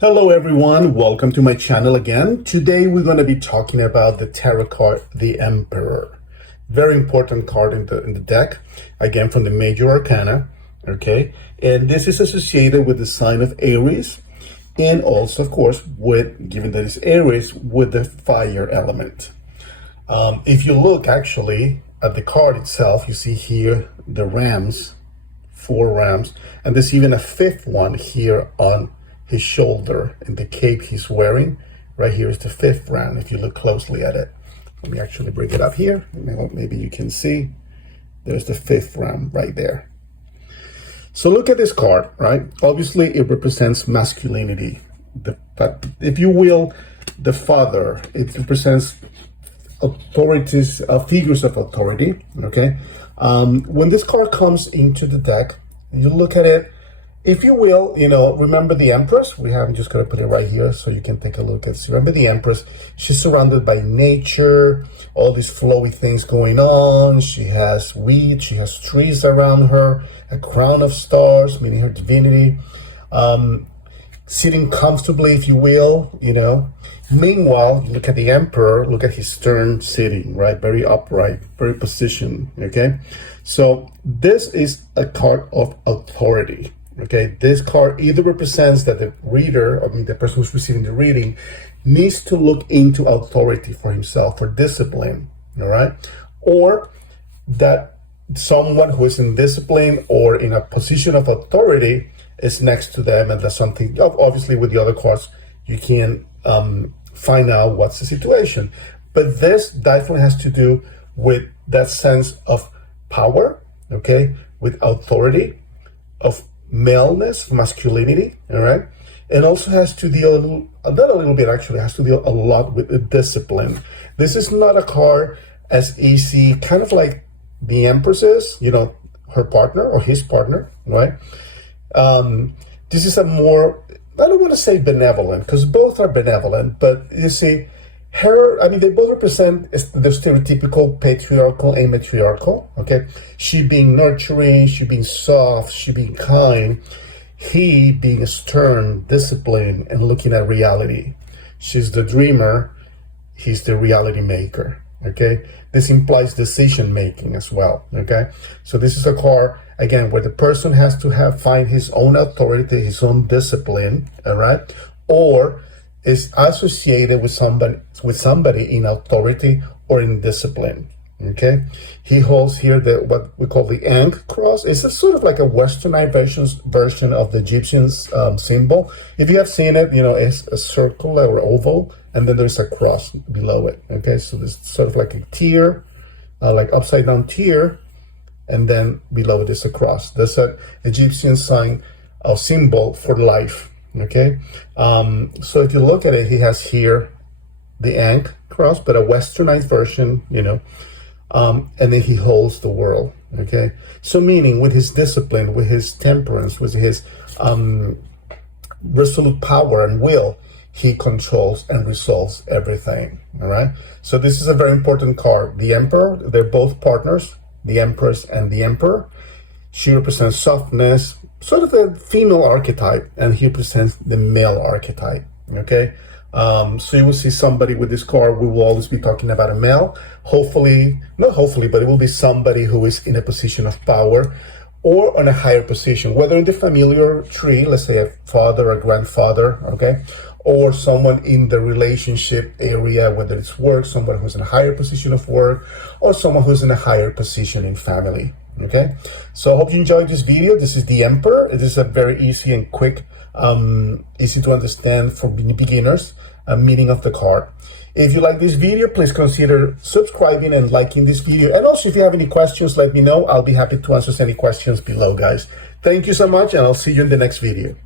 Hello everyone, welcome to my channel again. Today we're going to be talking about the tarot card, the Emperor. Very important card in the deck, again from the major arcana, okay? And this is associated with the sign of Aries, and also of course with, given that it's Aries, with the fire element. If you look actually at the card itself, you see here the rams, 4 rams, and there's even a 5th one here on his shoulder in the cape he's wearing. Right here is the 5th ram if you look closely at it. Let me actually bring it up here. Maybe you can see there's the 5th ram right there. So look at this card, right? Obviously it represents masculinity. If you will, the father. It represents authorities, figures of authority, okay? When this card comes into the deck, you look at it, if you will, remember the Empress. I'm just going to put it right here so you can take a look at it. Remember the Empress. She's surrounded by nature, all these flowy things going on. She has weeds, she has trees around her, a crown of stars, meaning her divinity. Sitting comfortably, if you will, Meanwhile, you look at the Emperor, look at his stern sitting, right? Very upright, very positioned, okay? So this is a card of authority. Okay, this card either represents that the reader, the person who's receiving the reading, needs to look into authority for himself, for discipline, all right? Or that someone who is in discipline or in a position of authority is next to them, and that's something, obviously with the other cards, you can find out what's the situation. But this definitely has to do with that sense of power, okay, with authority, of maleness, masculinity, all right? And also has to deal, not a little bit actually, has to deal a lot with discipline. This is not a card as easy, kind of like the Empress is, her partner or his partner, right? This is a more, I don't want to say benevolent, because both are benevolent, but you see, they both represent the stereotypical patriarchal and matriarchal, okay? She being nurturing, she being soft, she being kind, he being stern, disciplined, and looking at reality. She's the dreamer, he's the reality maker, okay? This implies decision making as well, okay? So this is a card, again, where the person has to find his own authority, his own discipline, all right? Or is associated with somebody in authority or in discipline, okay? He holds here what we call the Ankh cross. It's a sort of like a westernized version of the Egyptian symbol. If you have seen it, it's a circle or oval, and then there's a cross below it, okay? So there's sort of like a tear, like upside down tear, and then below it is a cross. That's an Egyptian sign or symbol for life. Okay, so if you look at it, he has here the Ankh cross, but a westernized version, and then he holds the world. Okay, so meaning with his discipline, with his temperance, with his resolute power and will, he controls and resolves everything. All right, so this is a very important card. The Emperor, they're both partners, the Empress and the Emperor. She represents softness, sort of the female archetype, and he represents the male archetype, okay? So you will see somebody with this card, we will always be talking about a male, not hopefully, but it will be somebody who is in a position of power or on a higher position, whether in the familiar tree, let's say a father or grandfather, okay? Or someone in the relationship area, whether it's work, someone who's in a higher position of work, or someone who's in a higher position in family. Okay, so I hope you enjoyed this video. This is the Emperor. It is a very easy and quick, easy to understand for beginners, meaning of the card. If you like this video, please consider subscribing and liking this video. And also, if you have any questions, let me know. I'll be happy to answer any questions below, guys. Thank you so much, and I'll see you in the next video.